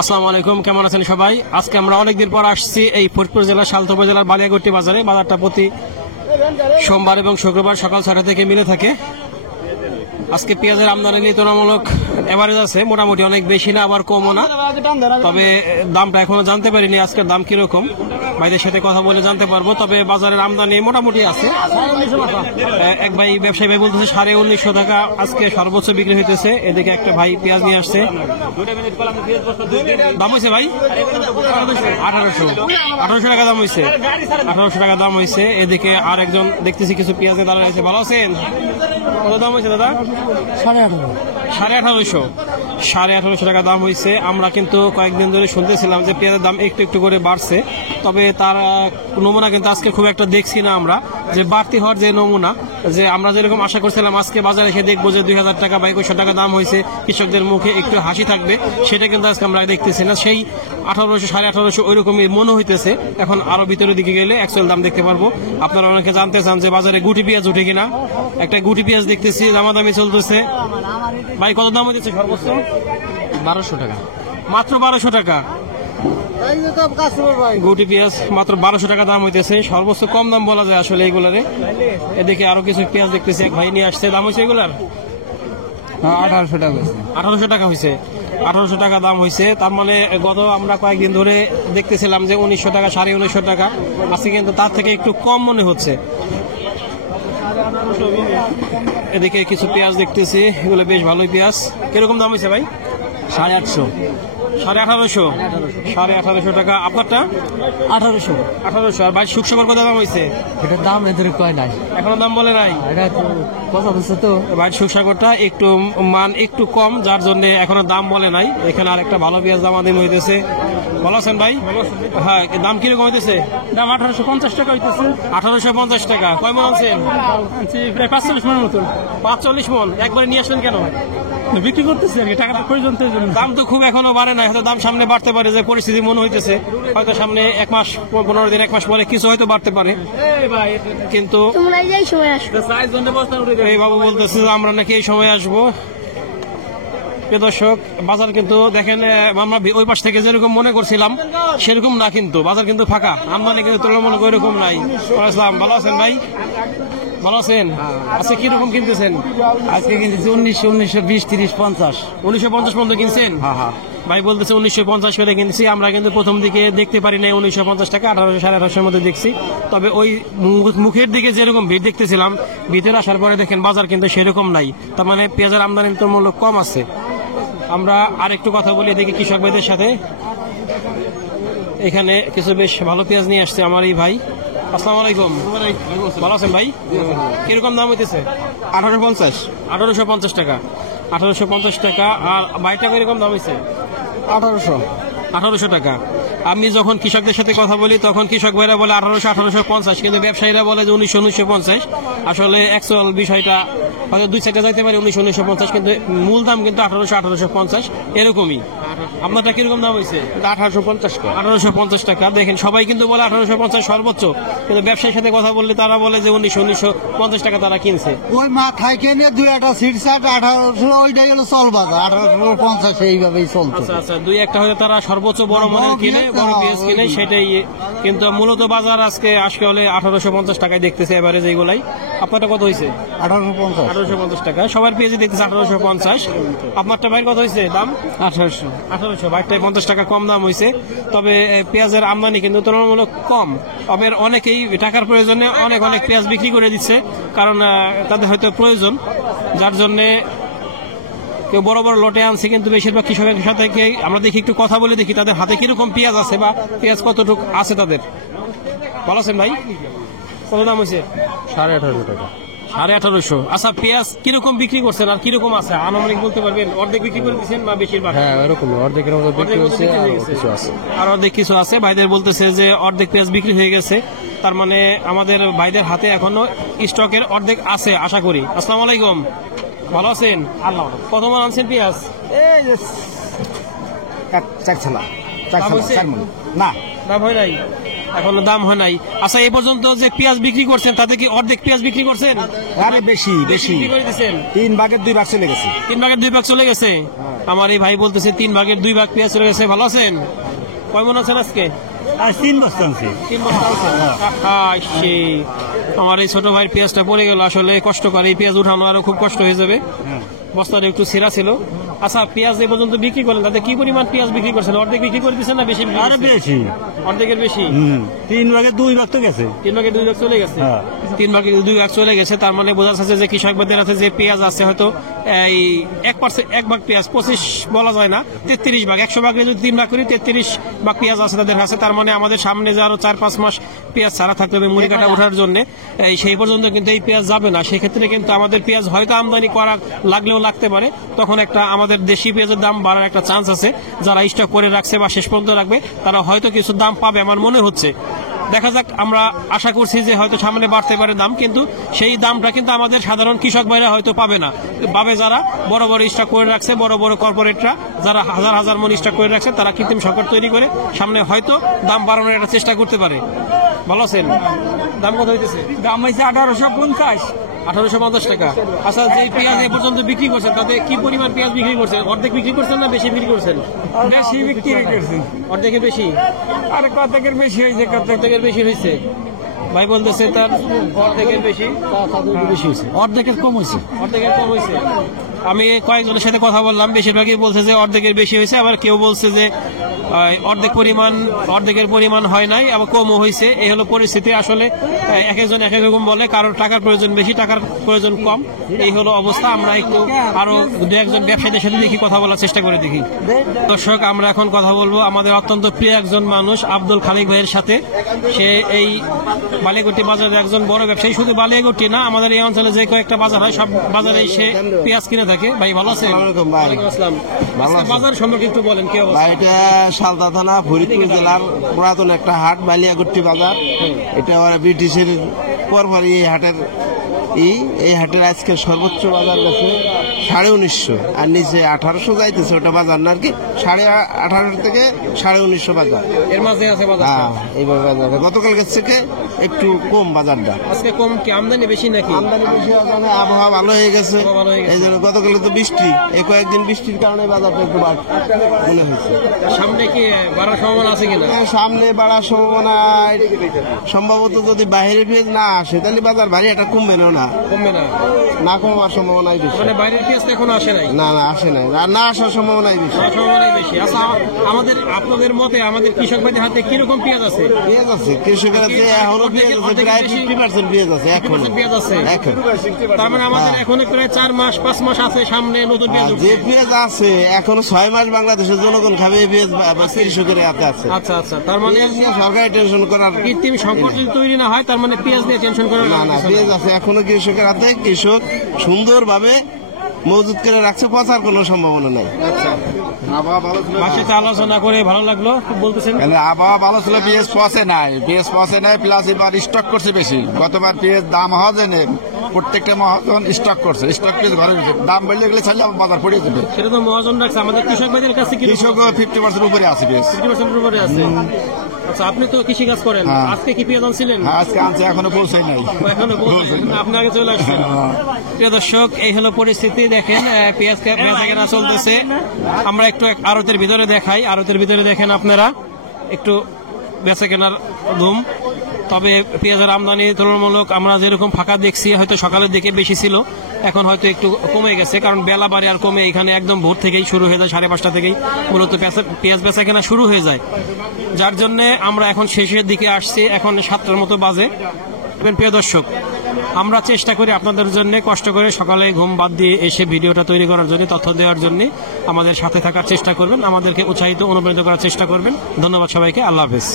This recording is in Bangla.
আসসালামু আলাইকুম, কেমন আছেন সবাই? আজকে আমরা অনেকদিন পর আসছি এই ফরিদপুর জেলার সালথা উপজেলার বালিয়াগট্টি বাজারে। বাজারটা প্রতি সোমবার এবং শুক্রবার সকাল 6টা থেকে মিলে থাকে। আজকে পেঁয়াজের আমদানি তুলনামূলক এভারেজ আছে, মোটামুটি অনেক বেশি না আবার কমও না, তবে দামটা এখনো জানতে পারিনি আজকের দাম কিরকম। ভাইদের সাথে কথা বলে জানতে পারবো। তবে বাজারের আমদানি মোটামুটি আছে। এক ভাই ব্যবসায়ী ভাই বলতেছে 1950 টাকা আজকে সর্বোচ্চ বিক্রি হইতেছে। এদিকে একটা ভাই পেঁয়াজ নিয়ে আসছে। দাম হয়েছে ভাই 1800 টাকা দাম হয়েছে। 1800 টাকা দাম হয়েছে। এদিকে আর একজন দেখতেছি কিছু পেঁয়াজে দাঁড়ায় আছে। ভালো আছেন? কত দাম হয়েছে দাদা? 1850 টাকা দাম হয়েছে। আমরা কিন্তু কয়েকদিন ধরে শুনতেছিলাম যে পেঁয়াজের দাম একটু একটু করে বাড়ছে, তবে তার নমুনা কিন্তু আজকে খুব একটা দেখছি না আমরা, যে বাড়তি হওয়ার যে নমুনা, যে আমরা যেরকম আশা করছিলাম আজকে বাজারে এসে দেখবো যে 2000 টাকা বা 2100 টাকা দাম হয়েছে, কৃষকদের মুখে একটু হাসি থাকবে, সেটা কিন্তু আজকে আমরা দেখতেছি না। সেই 1800 1850 ওইরকমই মনে হইতেছে। এখন আরো ভিতরের দিকে গেলে অ্যাকচুয়াল দাম দেখতে পারবো। আপনারা অনেকে জানতে চান যে বাজারে গুটি পেঁয়াজ উঠে কিনা। একটা গুটি পেঁয়াজ দেখতেছি দামাদামি চলতেছে। ভাই কত দাম হচ্ছে সর্বোচ্চ? 1200 টাকা। মাত্র 1200 টাকা গুটি পেঁয়াজ, মাত্র 1200 টাকা দাম হইতেছে। সর্বোচ্চ কম দাম বলা যায় আসলে এইগুলারে। এদিকে আরো কিছু পেঁয়াজ দেখতেছি এক ভাই নিয়ে আসছে। দাম হয়েছে এগুলার 1800 টাকা। 1800 টাকা হয়েছে। 1800 টাকা দাম হয়েছে। তার মানে গত আমরা কয়েকদিন ধরে দেখতেছিলাম যে 1900 টাকা, 1950 টাকা। আজকে কিন্তু তার থেকে একটু কম মনে হচ্ছে। এদিকে কিছু পেঁয়াজ দেখতেছি, এগুলো বেশ ভালোই পেঁয়াজ। কিরকম দাম হয়েছে ভাই? 1850। 1850 টাকা। আপনারটা 1800। আর ভাই শুকসাগর কত দাম হয়েছে? এটার দাম এদের কয় নাই, এখনো দাম বলে নাই। এটা কথা বলছে তো ভাই শুকসাগরটা একটু মান একটু কম, যার জন্য এখনো দাম বলে নাই। এখানে আর একটা ভালো পেঁয়াজ দামাদামি হইতেছে। ভালো আছেন ভাই? হ্যাঁ। দাম কিরকম হইতেছে? দাম 1850 টাকা হইতেছে। 1850 টাকা। কয় মন আনছেন? প্রায় 45 মনের মতো। 45 মন একবারে নিয়ে আসলেন কেন? বিক্রি করতেছি আর কি, টাকাটা প্রয়োজন। দাম তো খুব এখনো বাড়ে না, হয়তো দাম সামনে বাড়তে পারে, যে পরিস্থিতি মনে হইতেছে হয়তো সামনে 1 মাস 15 দিন 1 মাস পরে কিছু হয়তো বাড়তে পারে। কিন্তু এই বাবু বলতেছে যে আমরা নাকি এই সময় আসবো। প্রিয় দর্শক, বাজার কিন্তু দেখেন, আমরা ওই পাশ থেকে যেরকম মনে করছিলাম সেরকম না, কিন্তু বাজার কিন্তু ফাঁকা, আমদানি কিন্তু তুলনামূলক ওইরকম নাই। ভালো আছেন ভাই? ভালো আছেন? আজকে কিরকম কিনতেছেন? আজকে কিনতেছি 1900, 1920, 30, 50। 1950 পর্যন্ত কিনছেন? হ্যাঁ। ভাই বলতেছে 1950 করে কিনছি। আমরা কিন্তু প্রথম দিকে দেখতে পারি না 1950 টাকা, 1800 1850 মধ্যে দেখছি। তবে ওই মুখের দিকে যেরকম ভিড় দেখতেছিলাম, ভিতরে আসার পরে দেখেন বাজার কিন্তু সেরকম নাই। তার মানে পেঁয়াজের আমদানি তুলনামূলক কম আছে। আমরা আরেকটু কথা বলি দেখি কৃষক ভাইদের সাথে। এখানে কিছু বেশ ভালো পেঁয়াজ নিয়ে আসছে আমার এই ভাই। আসসালামু আলাইকুম। ভালো আছেন ভাই? কিরকম দাম হইতেছে? 1850 টাকা। 1850 টাকা। আর বাইটা কিরকম দাম হয়েছে? 1800 টাকা। আমি যখন কৃষকদের সাথে কথা বলি তখন কৃষক ভাইরা বলে 1850, কিন্তু ব্যবসায়ীরা বলে যে 1950। আসলে অ্যাকচুয়াল বিষয়টা হয়তো দুই সাইডে যাইতে পারে 1950, কিন্তু মূল দাম কিন্তু 1850 এরকমই। আপনারটা কিরকম দাম হয়েছে? 1850 টাকা। দেখেন সবাই কিন্তু বলে 1850 সর্বোচ্চ, কিন্তু ব্যবসায়ীর সাথে কথা বললে তারা বলে যে 1950 টাকা তারা কিনছে। ওই মাথায় কিনে 2-1টা সিট সাপ 1800, ওইটাই হলো চল বাজার 1850, এইভাবেই চলছে। আচ্ছা, 2-1টা হয়তো তারা সর্বোচ্চ বড় মডেল কিনে, বড় পেঁয়াজ কিনে, সেটাই। কিন্তু মূলত বাজার আজকে হলে 1850 টাকায় দেখতেছে এবারে যেগুলাই। আপনারটা কত হয়েছে? 1850 টাকা। সবার পেঁয়াজই দেখতেছে 1850। আপনারটা ভাই কত হয়েছে দাম? 1800। বাইরটায় 50 টাকা কম দাম হয়েছে। তবে পেঁয়াজের আমদানি কিন্তু তুলনামূলক কম। তবে অনেকেই টাকার প্রয়োজনে অনেক পেঁয়াজ বিক্রি করে দিচ্ছে, কারণ তাদের হয়তো প্রয়োজন, যার জন্যে কেউ বড় বড় লটে আনছে। কিন্তু বেশিরভাগ কৃষকের সাথে আমরা দেখি একটু কথা বলে দেখি তাদের হাতে কিরকম পেঁয়াজ আছে বা পেঁয়াজ কতটুকু আছে তাদের। ভালো আছেন ভাই? কত দাম হয়েছে? 1850 টাকা। 1850। আচ্ছা, পেঁয়াজ কিরকম বিক্রি করছেন আর কিরকম আছে আনুমানিক বলতে পারবেন? অর্ধেক বিক্রি করে দিচ্ছেন না বেশিরভাগ? হ্যাঁ, এরকম অর্ধেকের মতো বিক্রি হচ্ছে, কিছু আছে আর অর্ধেক কিছু আছে। ভাইদের বলতেছে যে অর্ধেক পেঁয়াজ বিক্রি হয়ে গেছে। তার মানে আমাদের ভাইদের হাতে এখনো স্টকের অর্ধেক আছে আশা করি। আসসালামু আলাইকুম। ভালো আছেন? আল্লাহ। কত মান আনছেন পেঁয়াজ? চার ছালা না দাম হয় নাই। এখনো দাম হয় নাই। আচ্ছা, এই পর্যন্ত যে পেঁয়াজ বিক্রি করছেন তাতে কি অর্ধেক পেঁয়াজ বিক্রি করছেন? আরে বেশি বেশি, বিক্রি করে দিচ্ছেন? 3 ভাগের 2 ভাগ চলে গেছে। 3 ভাগের 2 ভাগ চলে গেছে। আমার এই ভাই বলতেছে 3 ভাগের 2 ভাগ পেঁয়াজ চলে গেছে। ভালো আছেন? কয় মন আছেন আজকে? আর 3 বস্তা আছে। 3 বস্তা আছে। আমার এই ছোট ভাইয়ের পেঁয়াজটা পড়ে গেল, আসলে কষ্ট করে এই পেঁয়াজ উঠানো আরো খুব কষ্ট হয়ে যাবে। বস্তাটা একটু ছেঁড়া ছিল। আচ্ছা, পেঁয়াজ এ পর্যন্ত বিক্রি করেন তাতে কি পরিমাণ পেঁয়াজ বিক্রি করছেন? অর্ধেক বিক্রি করে দিচ্ছেন না বেশি? আরে বেশি, অর্ধেকের বেশি। 3 ভাগের 2 ভাগ তো গেছে। 3 ভাগের 2 ভাগ চলে গেছে। 3 ভাগের 2 ভাগ চলে গেছে, তার মানে বোঝা যাচ্ছে যে কৃষকদের কাছে যে পেঁয়াজ আছে হয়তো এই 1% 1 ভাগ পেঁয়াজ 25 বলা যায় না, 33 ভাগ। 100 ভাগে যদি 3 ভাগ করি 33 ভাগ পেঁয়াজ আছে তাদের কাছে। তার মানে আমাদের সামনে যে আরো 4-5 মাস পেঁয়াজ ছাড়া থাকতে হবে মুড়ি কাটা ওঠার জন্য, সেই পর্যন্ত কিন্তু এই পেঁয়াজ যাবে না। সেক্ষেত্রে কিন্তু আমাদের পেঁয়াজ হয়তো আমদানি করা লাগলেও লাগতে পারে, তখন একটা আমাদের দেশি পেঁয়াজের দাম বাড়ার একটা চান্স আছে। যারা স্টক করে রাখছে বা শেষ পর্যন্ত রাখবে তারা হয়তো কিছু দাম পাবে আমার মনে হচ্ছে। দেখা যাক, আমরা আশা করছি যে হয়তো সামনে বাড়তে পারে দাম, কিন্তু সেই দামটা কিন্তু আমাদের সাধারণ কৃষক ভাইরা হয়তো পাবে না, পাবে যারা বড় বড় স্টক করে রাখছে, বড় বড় কর্পোরেটরা যারা হাজার হাজার মন স্টক করে রাখছে, তারা কৃত্রিম সংকট তৈরি করে সামনে হয়তো দাম বাড়ানোর একটা চেষ্টা করতে পারে। ভালো আছেন? দাম কত হইতেছে? দাম হয়েছে 1850। 1850 টাকা। আচ্ছা, যে পেঁয়াজ এ পর্যন্ত বিক্রি করছেন তাতে কি পরিমাণ পেঁয়াজ বিক্রি করছেন? অর্ধেক বিক্রি করছেন না বেশি বিক্রি করছেন? বেশি বিক্রি করছে। অর্ধেকের বেশি। আরে কতকের বেশি হয়েছে, অর্ধেকের বেশি হয়েছে। ভাই বলতেছে তার অর্ধেকের বেশি, বেশি হয়েছে, অর্ধেকের কম হয়েছে। অর্ধেকের কম হয়েছে। আমি কয়েকজনের সাথে কথা বললাম, বেশিরভাগই বলছে যে অর্ধেকের বেশি হয়েছে, আবার কেউ বলছে যে অর্ধেকের পরিমাণ হয় নাই, আবার কমও হয়েছে। এই হলো পরিস্থিতি। আসলে এক একজন এক এক রকম বলে, কারোর টাকার প্রয়োজন বেশি, টাকার প্রয়োজন কম, এই হলো অবস্থা। আমরা একটু আরো 2-1 ব্যবসায়ীদের সাথে দেখি, কথা বলার চেষ্টা করে দেখি। দর্শক, আমরা এখন কথা বলবো আমাদের অত্যন্ত প্রিয় একজন মানুষ আব্দুল খালিক ভাইয়ের সাথে। সে এই বালিয়াগটি বাজারের একজন বড় ব্যবসায়ী। শুধু বালিয়াগটি না, আমাদের এই অঞ্চলে যে কয়েকটা বাজার হয় সব বাজারে সে পেঁয়াজ কিনে থাকে। ভাই ভালো আছেন? ওয়ালাইকুম আসসালাম। বাজার সম্পর্কে একটু বলেন, কি অবস্থা? এটা সালদা থানা ফরিদপুর জেলার পুরাতন একটা হাট, বালিয়াগট্টি বাজার। এটা ব্রিটিশের পরপরই এই হাটের আজকে সর্বোচ্চ বাজার গেছে 1950, আর নিচে 1800 যাইতেছে। ওটা বাজার না আর কি, 1850 থেকে 1950 বাজার। এর মাঝে আছে বাজার। হ্যাঁ, এইবার বাজার গতকাল থেকে একটু কম বাজারটা। আজকে কম কি আমদানি বেশি নাকি? আমদানি বেশি হওয়ার কারণে আবহাওয়া ভালো হয়ে গেছে, এই জন্য গতকালে তো বৃষ্টি, এই কয়েকদিন বৃষ্টির কারণে বাজারটা একটু মনে হয়েছে। সামনে কি বাড়ার সম্ভাবনা আছে কিনা? সামনে বাড়ার সম্ভাবনা সম্ভবত যদি বাইরে পেঁয়াজ না আসে তাহলে বাজার ভারী একটা কমবে না, কমবে না কমার সম্ভাবনাই বেশি। মানে বাইরের পেঁয়াজ এখনো আসে নাই? না আসে নাই, আর না আসার সম্ভাবনাই বেশি। সম্ভাবনাই বেশি। আচ্ছা, আপনাদের মতে আমাদের কৃষক ভাইদের হাতে কিরকম পেঁয়াজ আছে? পেঁয়াজ আছে কৃষকের হাতে এখনো পেঁয়াজ আছে, প্রায় 50% পেঁয়াজ আছে। এখনো পেঁয়াজ আছে। তার মানে আমাদের এখনো প্রায় 4-5 মাস আছে সামনে নতুন পেঁয়াজ। যে পেঁয়াজ আছে এখনো 6 মাস বাংলাদেশের জনগণ খাবে, এই পেঁয়াজ কৃষকের হাতে আছে। আচ্ছা আচ্ছা, তার মানে সরকারি টেনশন করার, কৃত্রিম সংকট যদি তৈরি না হয় তার মানে পেঁয়াজ নিয়ে টেনশন করার না, পেঁয়াজ আছে এখনো কৃষকের হাতে। কৃষক সুন্দরভাবে মজুত করে রাখছে, পচার কোনো সম্ভাবনা নাই। আলোচনা করে ভালো লাগলো। বলতেছেন আবহাওয়া ভালো ছিল, পেঁয়াজ পচে নাই, প্লাস এবার স্টক করছে বেশি। গতবার পেঁয়াজ দাম হওয়া যায় না, প্রত্যেকটা মহাজন স্টক করছে, স্টক পেঁয়াজ ঘরে দাম বেড়ে গেলে চাইলে বাজার পড়ে যাবে। সেটা তো মহাজন রাখছে। আমাদের কৃষক ভাইদের কাছে কৃষক 50% উপরে আছে, পেঁয়াজ 50% উপরে আছে। আচ্ছা, আপনি তো কৃষি কাজ করেন, আজকে কি পেঁয়াজ আনছিলেন? আজকে আনছে, এখনো পৌঁছাই নাই। আপনি আগে চলে আসছেন। প্রিয় দর্শক, এই হলো পরিস্থিতি। দেখেন পেঁয়াজ কেনা চলতেছে। আমরা একটু আড়তের ভিতরে দেখাই। আড়তের ভিতরে দেখেন আপনারা একটু বেচা কেনার ধুম। তবে পেঁয়াজের আমদানি তুলনামূলক আমরা যেরকম ফাঁকা দেখছি, হয়তো সকালের দিকে বেশি ছিল, এখন হয়তো একটু কমে গেছে, কারণ বেলা বাড়ে আর কমে। এখানে একদম ভোর থেকেই শুরু হয়ে যায়, 5:30 থেকেই মূলত পেঁয়াজ বেচা কেনা শুরু হয়ে যায়, যার জন্য আমরা এখন শেষের দিকে আসছি। এখন 7টার মতো বাজে। প্রিয় দর্শক, আমরা চেষ্টা করি আপনাদের জন্য কষ্ট করে সকালে ঘুম বাদ দিয়ে এসে ভিডিওটা তৈরি করার জন্য, তথ্য দেওয়ার জন্য। আমাদের সাথে থাকার চেষ্টা করবেন, আমাদেরকে উৎসাহিত অনুপ্রাণিত করার চেষ্টা করবেন। ধন্যবাদ সবাইকে। আল্লাহ হাফেজ।